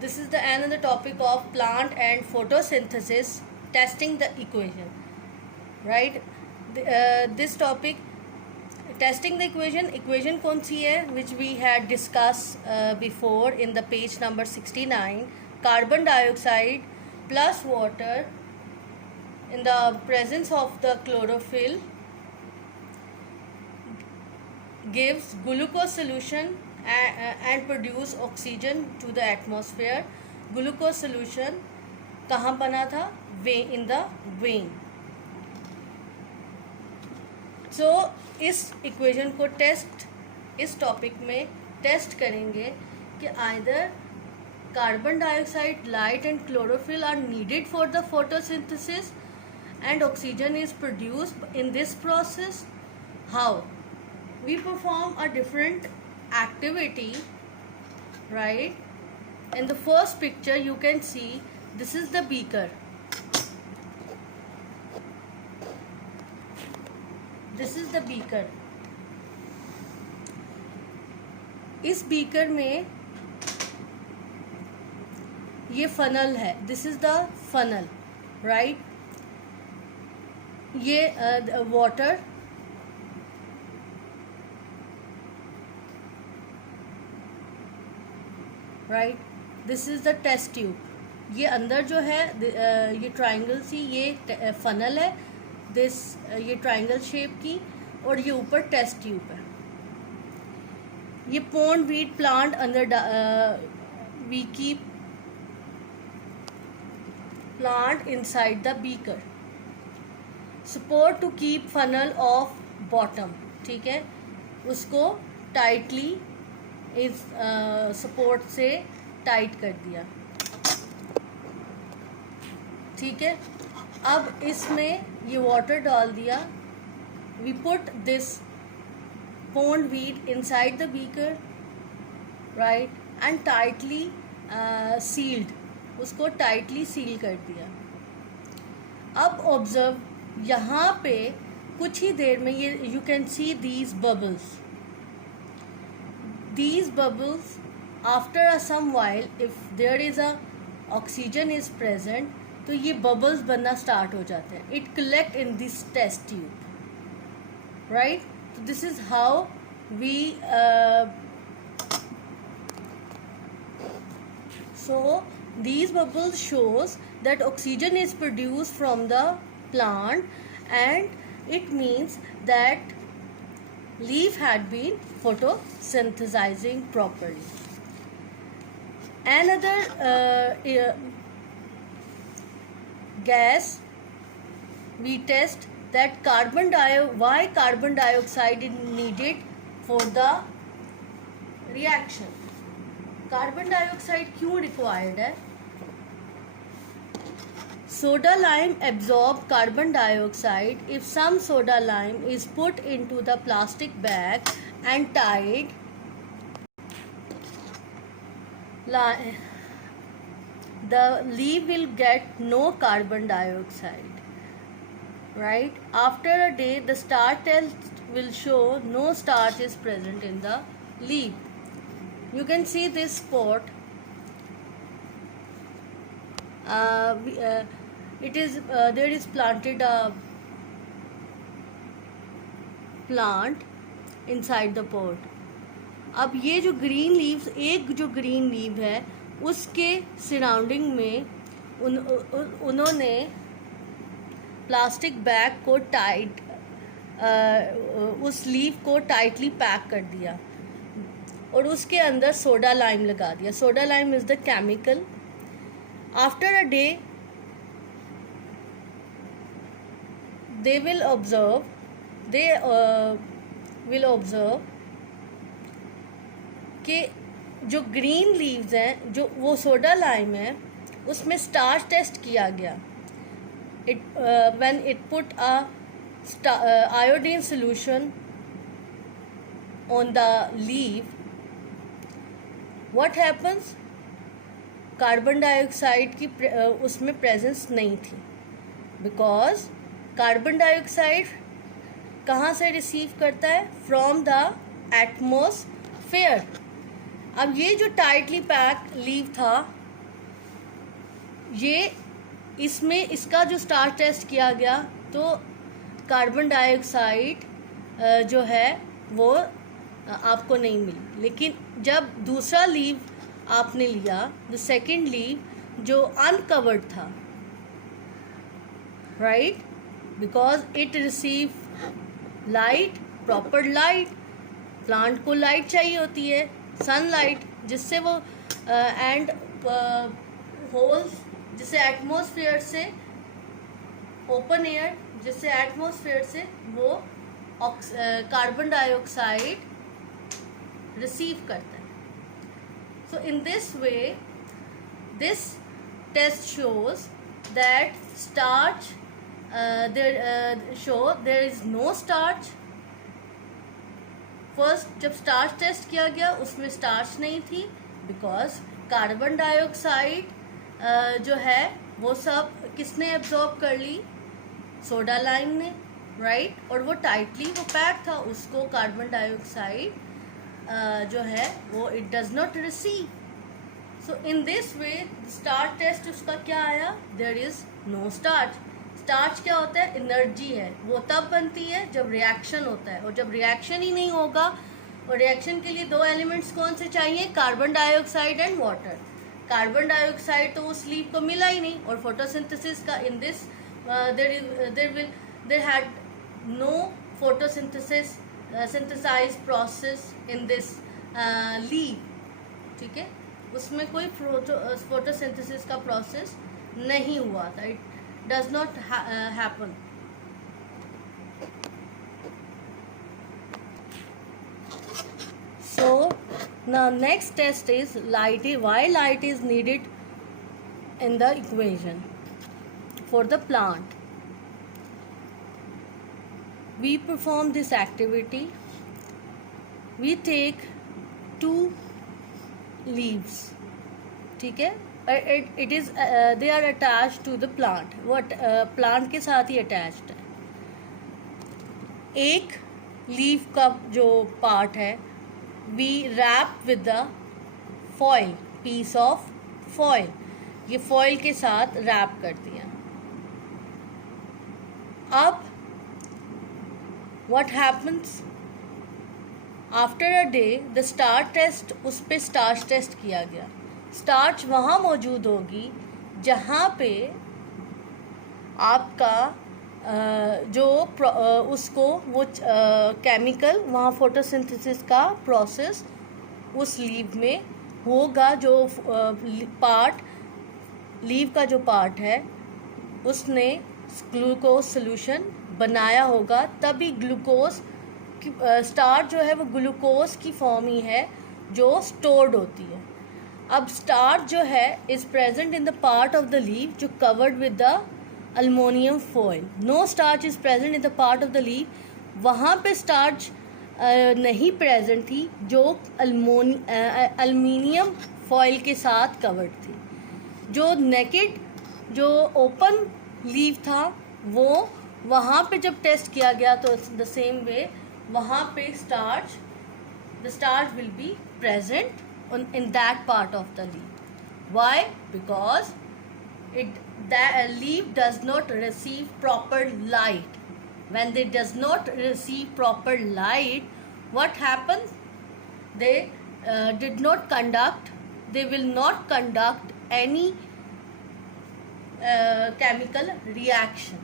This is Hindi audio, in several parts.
This is the another topic of plant and photosynthesis, testing the equation, right? This topic, testing the equation कौन सी है, which we had discussed before in the page number 69. Carbon dioxide plus water in the presence of the chlorophyll gives glucose solution and produce oxygen to the atmosphere. Glucose solution कहाँ बना था? In the vein. So इस इक्वेशन को इस टॉपिक में टेस्ट करेंगे कि either carbon dioxide, light and chlorophyll are needed for the photosynthesis and oxygen is produced in this process. How? We perform a different activity, right? In the first picture you can see this is the beaker. This is the beaker. इस बीकर में ये फनल है. This is the funnel, right? ये water right. This is the test tube. ये अंदर जो है ये ट्राइंगल सी ये फनल है, ये ट्राइंगल शेप की, और ये ऊपर टेस्ट ट्यूब है. ये पोन्ड वीट प्लांट अंदर we keep plant inside the beaker. Support to keep funnel of bottom. ठीक है, उसको टाइटली इस सपोर्ट से टाइट कर दिया. ठीक है, अब इसमें ये वाटर डाल दिया. We put this pond weed inside the beaker, right, and tightly sealed. उसको टाइटली सील कर दिया. अब ऑब्जर्व, यहाँ पे कुछ ही देर में ये you can see these bubbles after a some while if there is a oxygen is present, तो ये बबल्स बनना स्टार्ट हो जाते हैं. It collect in this test tube, right. तो this is how we so these bubbles shows that oxygen is produced from the plant, and it means that leaf had been photosynthesizing properly. Another gas we test that why carbon dioxide is needed for the reaction. Carbon dioxide क्यों रिक्वायर्ड है? Soda lime absorb carbon dioxide. If some soda lime is put into the plastic bag and tied, the leaf will get no carbon dioxide, right? After a day the starch test will show no starch is present in the leaf. You can see this spot. It is there is planted a plant inside the pot. अब ये जो ग्रीन लीव्स, एक जो ग्रीन लीव है उसके सराउंडिंग में उन्होंने प्लास्टिक बैग को टाइट उस लीव को टाइटली पैक कर दिया और उसके अंदर सोडा लाइम लगा दिया. Soda lime is the chemical. After a day they will observe कि जो ग्रीन लीव्स हैं, जो वो सोडा लाइम है, उसमें स्टार्च टेस्ट किया गया. When it put a iodine solution on the leave, what happens? Carbon dioxide की उसमें प्रेजेंस नहीं थी, बिकॉज कार्बन डाइऑक्साइड कहाँ से रिसीव करता है? From the atmosphere. अब ये जो टाइटली पैक लीव था, ये इसमें इसका जो स्टार्च टेस्ट किया गया तो कार्बन डाइऑक्साइड जो है वो आपको नहीं मिली। लेकिन जब दूसरा लीव आपने लिया, द सेकेंड लीव जो अनकवर्ड था, right, because it receive light, proper light, plant को लाइट चाहिए होती है, सनलाइट, जिससे वो एंड होल्स, जिससे एटमॉस्फेयर से, ओपन एयर, जिससे एटमॉस्फेयर से वो कार्बन डाइऑक्साइड रिसीव करता है। So in this way this test shows that starch there is no starch. First जब स्टार्च टेस्ट किया गया उसमें स्टार्च नहीं थी, बिकॉज कार्बन डाइऑक्साइड जो है वो सब किसने एब्जॉर्ब कर ली, सोडा लाइम ने, राइट, और वो टाइटली वो पैक था, उसको कार्बन डाइऑक्साइड जो है वो it does not receive. So in this way starch test उसका क्या आया, there is no starch. Starch क्या होता है, एनर्जी है, वो तब बनती है जब रिएक्शन होता है, और जब रिएक्शन ही नहीं होगा, और रिएक्शन के लिए दो एलिमेंट्स कौन से चाहिए, carbon dioxide and water. Carbon dioxide तो उस लीव को मिला ही नहीं, और फोटोसिंथेसिस का in this there had no photosynthesis synthesize process in this leaf, ठीक है, उसमें कोई फोटोसिंथेसिस का प्रोसेस नहीं हुआ था, it does not happen. So now next test is light. Why light is needed in the equation for the plant? We perform this activity. We take 2 leaves, ठीक है, it is they are attached to the plant, वो plant के साथ ही attached है। एक leaf का जो part है we wrap with the foil, piece of foil, ये foil के साथ wrap कर दिया। अब what happens after a day, the starch test, उस पे starch test किया गया। स्टार्च वहाँ मौजूद होगी जहाँ पे आपका जो उसको वो केमिकल, वहाँ फोटोसिंथेसिस का प्रोसेस उस लीव में होगा, जो पार्ट लीव का जो पार्ट है उसने ग्लूकोज सोल्यूशन बनाया होगा, तभी ग्लूकोज स्टार्च जो है वो ग्लूकोज की फॉर्म ही है जो स्टोर्ड होती है। अब स्टार्च जो है is present in the part of the leave जो covered with the aluminium foil. No starch is present in the part of the leave, वहाँ पे स्टार्च नहीं प्रेजेंट थी जो अल्मीनियम फॉइल के साथ कवर्ड थी। जो नेकेड, जो ओपन लीव था, वो वहाँ पे जब टेस्ट किया गया तो द सेम वे वहाँ पे the starch will be present in that part of the leaf. Why? Because that leaf does not receive proper light. When they does not receive proper light, what happens? They they will not conduct any chemical reaction,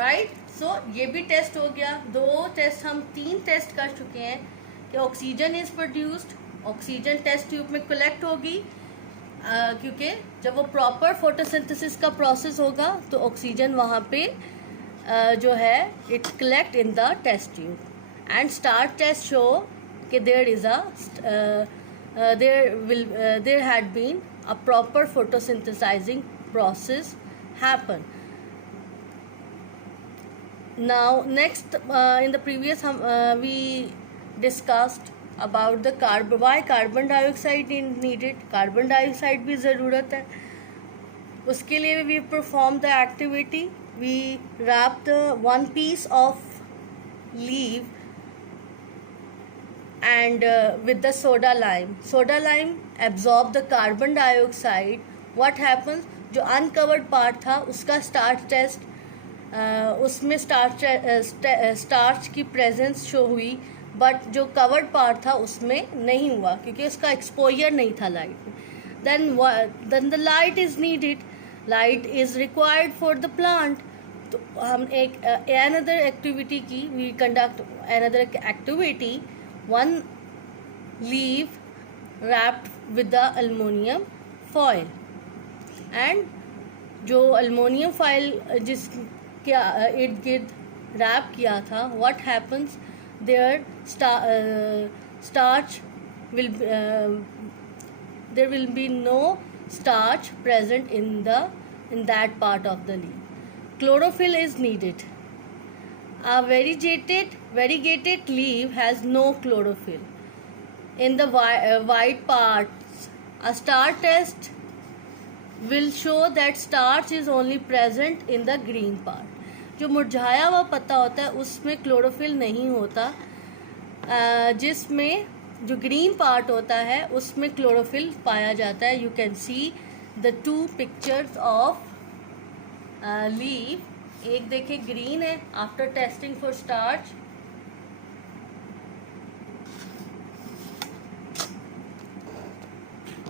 right? So ये भी टेस्ट हो गया। 2 टेस्ट, हम 3 टेस्ट कर चुके हैं कि oxygen is produced, oxygen test tube में कलेक्ट होगी, क्योंकि जब वो प्रॉपर फोटोसिंथेसिस का प्रोसेस होगा तो ऑक्सीजन वहाँ पे जो है it collect in the test tube. And starch test show कि there had been a proper photosynthesizing process happen. Now next in the previous we discussed about the why carbon dioxide is needed. Carbon dioxide भी ज़रूरत है, उसके लिए we perform the activity. We wrap the one piece of leaf and with the soda lime absorb the carbon dioxide. What happens, जो uncovered part था उसका starch test, उसमें स्टार्च की प्रेजेंस शो हुई, बट जो कवर्ड पार्ट था उसमें नहीं हुआ क्योंकि उसका एक्सपोजर नहीं था लाइट में. Then the light is needed, light is required for the plant. तो हम एक अनदर एक्टिविटी की, we conduct another activity, one leaf wrapped with the aluminum foil, and जो अल्मोनियम फॉइल जिस क्या इर्द गिर्द रैप किया था, what happens there, starch will there will be no starch present in that part of the leaf. Chlorophyll is needed. A variegated leaf has no chlorophyll. In the white parts, a starch test will show that starch is only present in the green part. जो मुरझाया हुआ पत्ता होता है उसमें क्लोरोफिल नहीं होता, जिसमें जो ग्रीन पार्ट होता है उसमें क्लोरोफिल पाया जाता है. You can see the two pictures of leaf. एक देखिए ग्रीन है after testing for starch,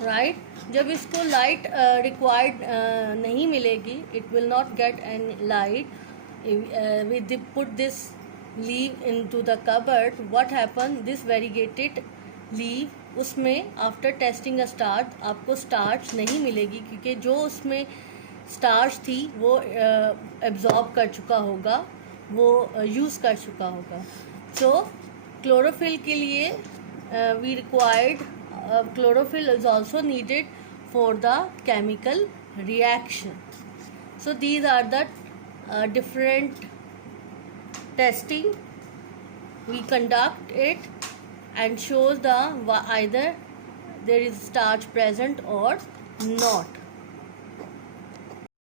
right. जब इसको लाइट रिक्वायर्ड नहीं मिलेगी, it will not get any light, we put this leaf into the cupboard. What happen, this variegated leaf, उसमें आफ्टर टेस्टिंग अ स्टार्च आपको स्टार्च नहीं मिलेगी क्योंकि जो उसमें स्टार्च थी वो एब्जॉर्ब कर चुका होगा, वो यूज़ कर चुका होगा. सो क्लोरोफिल के लिए we required, chlorophyll is also needed for the chemical reaction. So these are the different testing we conduct it and shows the either there is starch present or not.